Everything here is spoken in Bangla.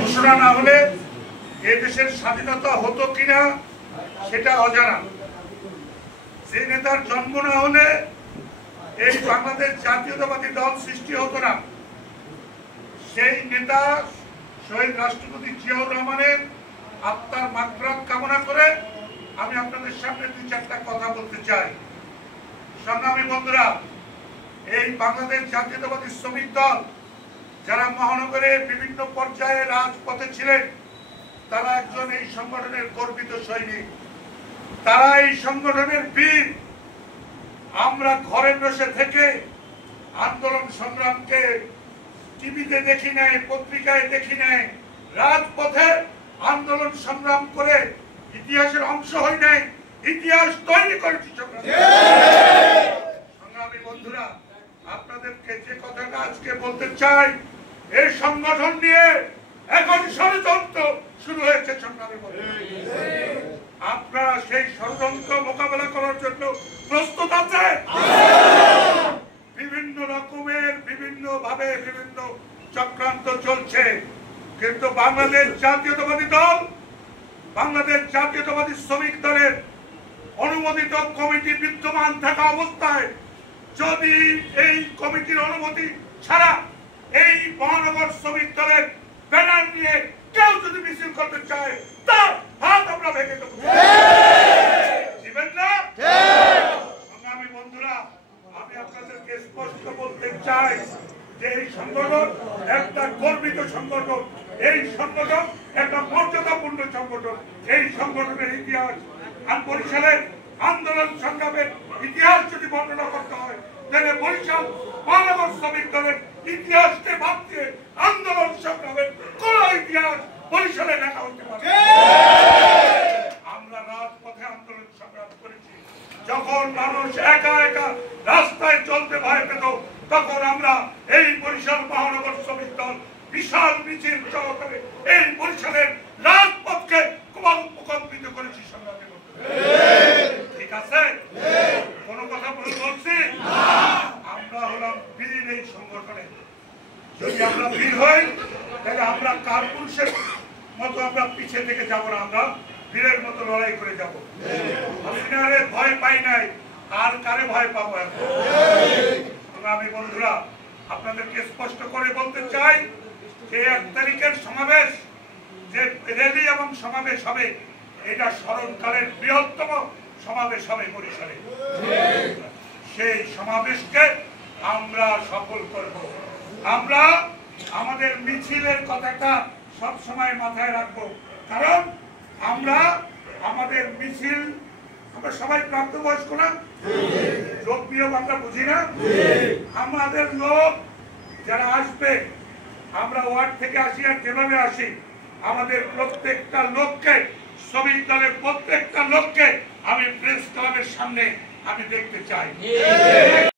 ঘোষণা না হলে এ দেশের স্বাধীনতা হতো কিনা সেটা অজানা। যে নেতার জন্ম না হলে এই বাংলাদেশ জাতীয়তাবাদী দল সৃষ্টি হতো না। সেই নেতা শহীদ রাষ্ট্রপতি জিয়াউর রহমানের আত্মার মাগফিরাত কামনা করে আমি আপনাদের সামনে দুই চারটা কথা বলতে চাই। সংগ্রামী বন্ধুরা, এই বাংলাদেশ জাতীয়তাবাদী শ্রমিক দল যারা মহানগরে বিভিন্ন পর্যায়ে রাজপথে ছিলেন, তারা একজন এই সংগঠনের গর্বিত সৈনিক, তারা এই সংগঠনের বীর। আমরা ঘরে বসে থেকে আন্দোলন সংগ্রামকে টিভিতে দেখি নাই, পত্রিকায় দেখি নাই, রাজপথে আন্দোলন সংগ্রাম করে ইতিহাসের অংশ হই নাই, ইতিহাস তৈরি করেছি। সংগ্রামী বন্ধুরা, আপনাদেরকে যে কথাটা আজকে বলতে চাই, এই সংগঠন নিয়ে এখন ষড়যন্ত্র শুরু হয়েছে। সংগ্রামী বন্ধুরা, আপনারা সেই ষড়যন্ত্র মোকাবেলা করার জন্য প্রস্তুত আছে? বিভিন্ন রকমের বিভিন্ন ভাবে বিভিন্ন চক্রান্ত চলছে, কিন্তু বাংলাদেশ জাতীয়তাবাদী দল, বাংলাদেশ জাতীয়তাবাদী শ্রমিক দলের অনুমোদিত কমিটি বিদ্যমান থাকা অবস্থায় যদি এই কমিটির অনুমতি ছাড়া এই মহানগর শ্রমিক দলের ব্যানার নিয়ে কেউ যদি মিছিল করতে চায়, তার হাত আমরা ভেঙে দেব। দিবেন না? সংগ্রামী বন্ধুরা, আমি আপনাদেরকে স্পষ্ট বলতে চাই যে এই সংগঠন একটা গর্বিত সংগঠন, এই সংগঠন একটা মর্যাদাপূর্ণ সংগঠন। এই সংগঠনের ইতিহাস, বরিশালের আন্দোলন সংগ্রামের ইতিহাস যদি বর্ণনা করতে হয়, তাহলে বরিশাল মহানগর শ্রমিক দলের ইতিহাসকে বাদ দিয়ে আন্দোলন সংগ্রামের কোন ইতিহাস বরিশালে লেখা হতে পারে? আমরা রাজপথে আন্দোলন সংগ্রাম করেছি। যখন মানুষ একা একা রাস্তায় চলতে ভয় পেত, তখন আমরা এই বরিশাল মহানগর শ্রমিক দল বিশাল মিছিল সহকারে এই বরিশালের রাজপথকে প্রকম্পিত করেছি। সংগ্রামী বন্ধুরা, ঠিক আছে? কোন কথা বলছি? আমরা হলাম বীর এই সংগঠনে। যদি আমরা বীর হই, তাহলে আমরা কাপুরুষের মতো আমরা পিছে থেকে যাব না, আমরা বীরের মতো লড়াই করে যাব। হাসিনারে ভয় পাই নাই, আর কারে ভয় পাবো এখন? সংগ্রামী বন্ধুরা, আপনাদেরকে স্পষ্ট করে বলতে চাই যে 1 তারিখের সমাবেশ, যে র্যালি এবং সমাবেশ হবে, এটা স্মরণকালের বৃহত্তম সমাবেশ হবে বরিশালে। সেই সমাবেশকে আমরা সফল করব। আমরা আমাদের মিছিলের কথাটা সব সময় মাথায় রাখবো, কারণ আমরা আমাদের মিছিল, আমরা সবাই প্রাপ্তবয়স্ক না, যোগ বিয়োগ আমরা বুঝি না। আমাদের লোক যারা আসবে, আমরা ওয়ার্ড থেকে আসি আর যেভাবে আসি, আমাদের প্রত্যেকটা লোককে, শ্রমিক দলের প্রত্যেকটা লোককে আমি প্রেস ক্লাবের সামনে আমি দেখতে চাই।